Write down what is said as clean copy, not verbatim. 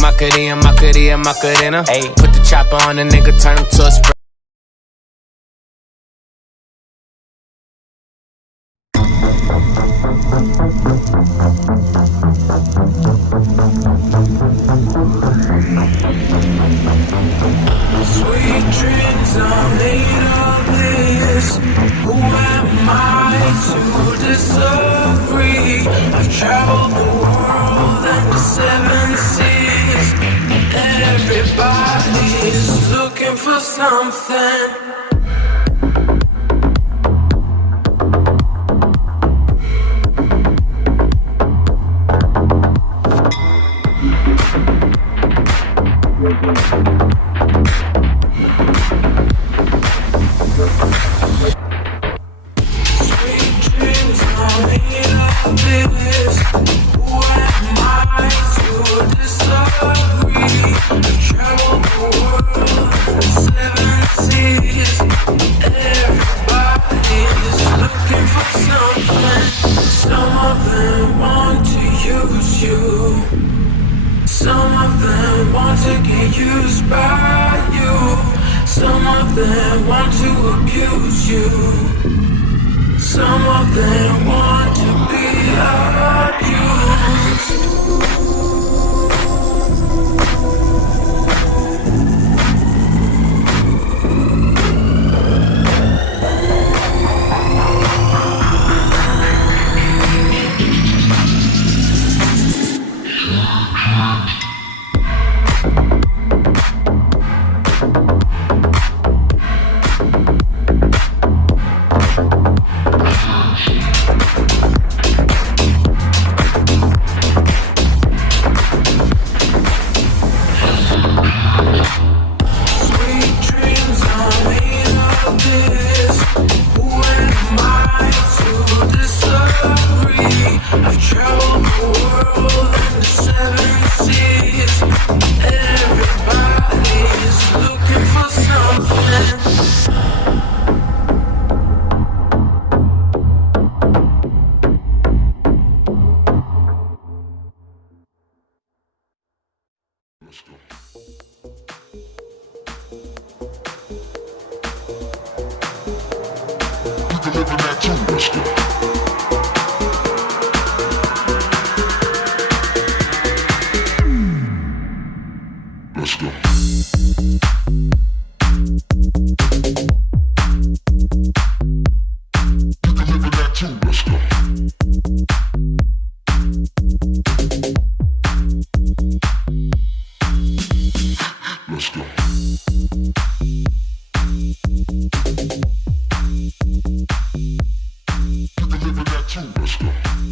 Macarena, Macarena, Macarena. Ayy, put the chopper on a nigga, turn him to a spray. Sweet dreams are made of this. Who am I to disagree? I've traveled the world and the seven seas. Everybody's looking for something. Some of them want to get used by you. Some of them want to abuse you. Some of them want to be abused. Let's go. Let's go.